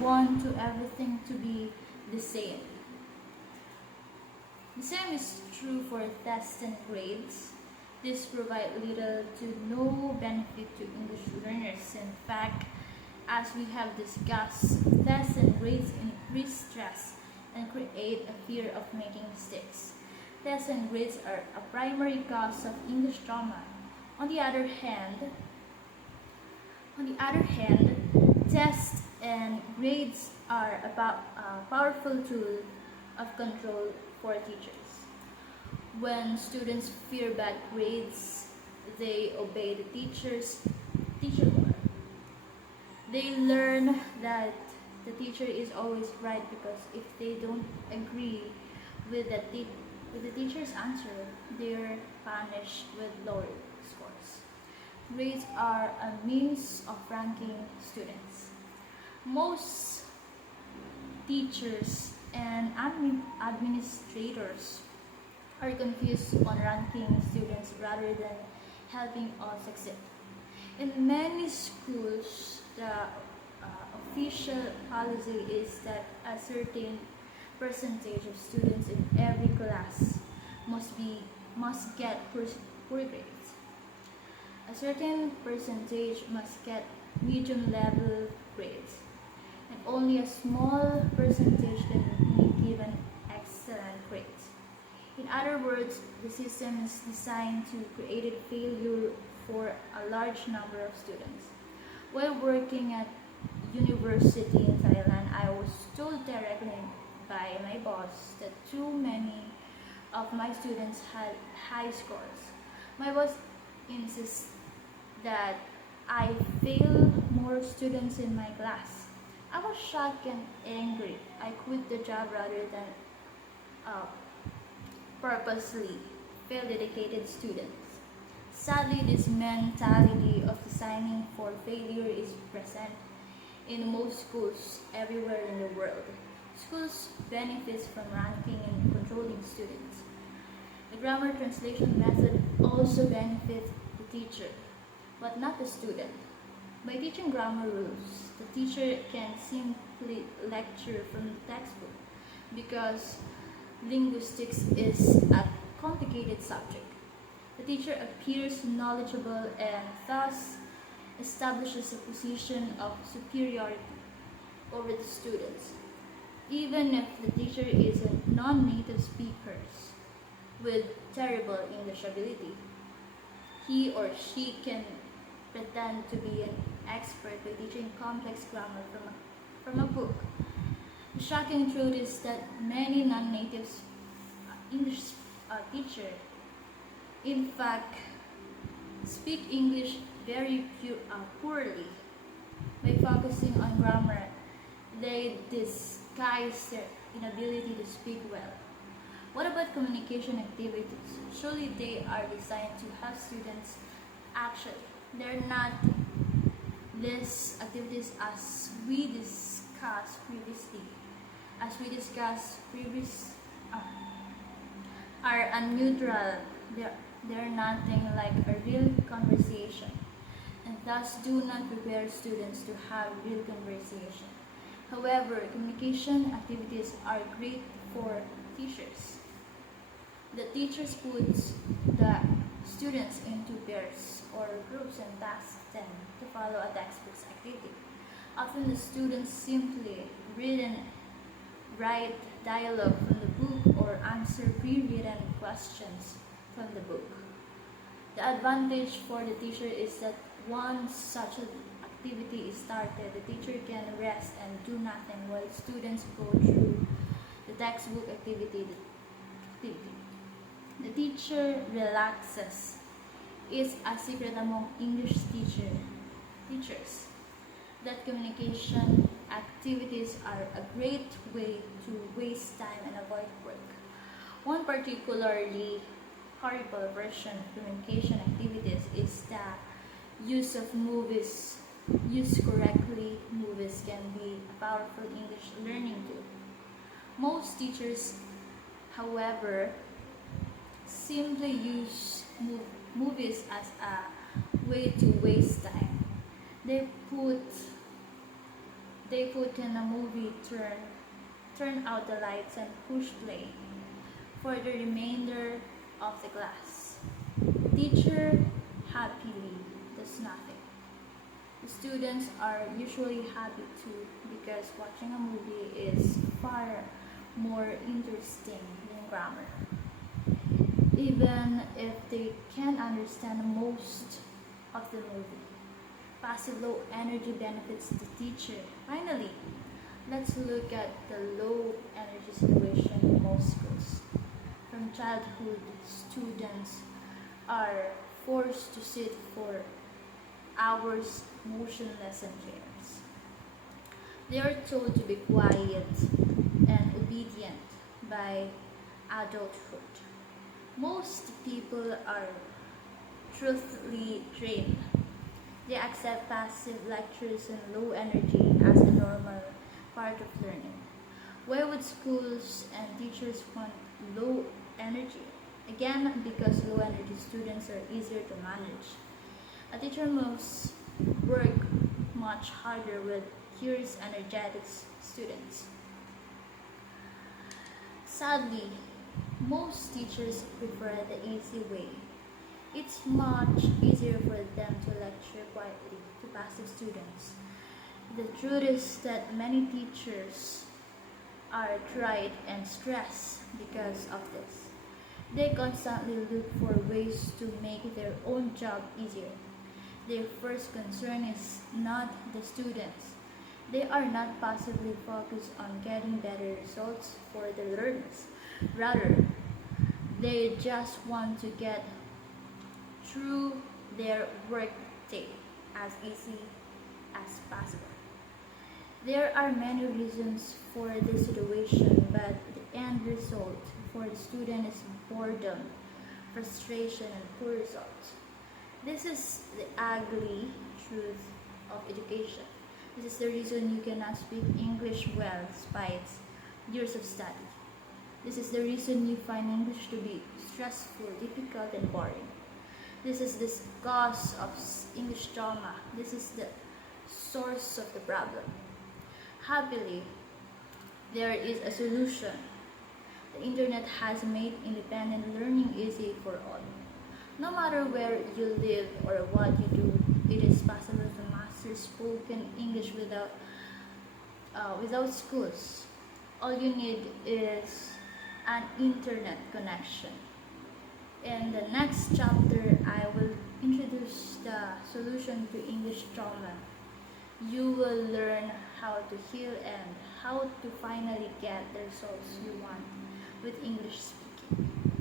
want to everything to be the same. The same is true for tests and grades. These provide little to no benefit to English learners. In fact, as we have discussed, tests and grades increase stress and create a fear of making mistakes. Tests and grades are a primary cause of English trauma. On the other hand, tests and grades are about a powerful tool of control for teachers. When students fear bad grades, they obey the teacher more. They learn that the teacher is always right because if they don't agree with the teacher's answer, they're punished with lower scores. Grades are a means of ranking students. Most teachers and administrators are confused on ranking students rather than helping all succeed. In many schools, the official policy is that a certain percentage of students in every class must get poor grades. A certain percentage must get medium level grades, and only a small percentage can be given excellent grades. In other words, the system is designed to create failure for a large number of students. While working at university in Thailand, I was told directly by my boss that too many of my students had high scores. My boss insists that I fail more students in my class. I was shocked and angry. I quit the job rather than purposely fail dedicated students. Sadly, this mentality of designing for failure is present in most schools everywhere in the world. Schools benefit from ranking and controlling students. The grammar translation method also benefits the teacher, but not the student. By teaching grammar rules, the teacher can simply lecture from the textbook because linguistics is a complicated subject. The teacher appears knowledgeable and thus establishes a position of superiority over the students. Even if the teacher is a non-native speaker with terrible English ability, he or she can pretend to be an expert by teaching complex grammar from a book. The shocking truth is that many non-native English teachers, in fact, speak English very poorly. By focusing on grammar, they disguise their inability to speak well. What about communication activities? Surely they are designed to help students. Actually, they're not. These activities, as we discussed previously, are unneutral. They're nothing like a real conversation, and thus do not prepare students to have real conversation. However, communication activities are great for teachers. The teachers puts the students into pairs or groups and task them to follow a textbook's activity. Often the students simply read and write dialogue from the book or answer pre-written questions from the book. The advantage for the teacher is that once such an activity is started, the teacher can rest and do nothing while students go through the textbook activity. The teacher relaxes. It's a secret among English teachers that communication activities are a great way to waste time and avoid work. One particularly horrible version of communication activities is the use of movies. Used correctly, movies can be a powerful English learning tool. Most teachers, however, simply use movies as a way to waste time. They put They put in a movie, turn out the lights and push play for the remainder of the class. Teacher happily does nothing. The students are usually happy too because watching a movie is far more interesting than grammar. Even if they can understand most of the movie. Passive low energy benefits the teacher. Finally, let's look at the low energy situation in most schools. From childhood, students are forced to sit for hours motionless in chairs. They are told to be quiet and obedient by adulthood. Most people are truthfully trained. They accept passive lectures and low energy as a normal part of learning. Why would schools and teachers want low energy? Again, because low energy students are easier to manage. A teacher must work much harder with curious, energetic students. Sadly, most teachers prefer the easy way. It's much easier for them to lecture quietly to passive students. The truth is that many teachers are tried and stressed because of this. They constantly look for ways to make their own job easier. Their first concern is not the students. They are not passively focused on getting better results for their learners. Rather, they just want to get through their workday as easy as possible. There are many reasons for this situation, but the end result for the student is boredom, frustration, and poor results. This is the ugly truth of education. This is the reason you cannot speak English well despite years of study. This is the reason you find English to be stressful, difficult, and boring. This is the cause of English trauma. This is the source of the problem. Happily, there is a solution. The internet has made independent learning easy for all. No matter where you live or what you do, it is possible to master spoken English without schools. All you need is an internet connection. In the next chapter, I will introduce the solution to English trauma. You will learn how to heal and how to finally get the results you want with English speaking.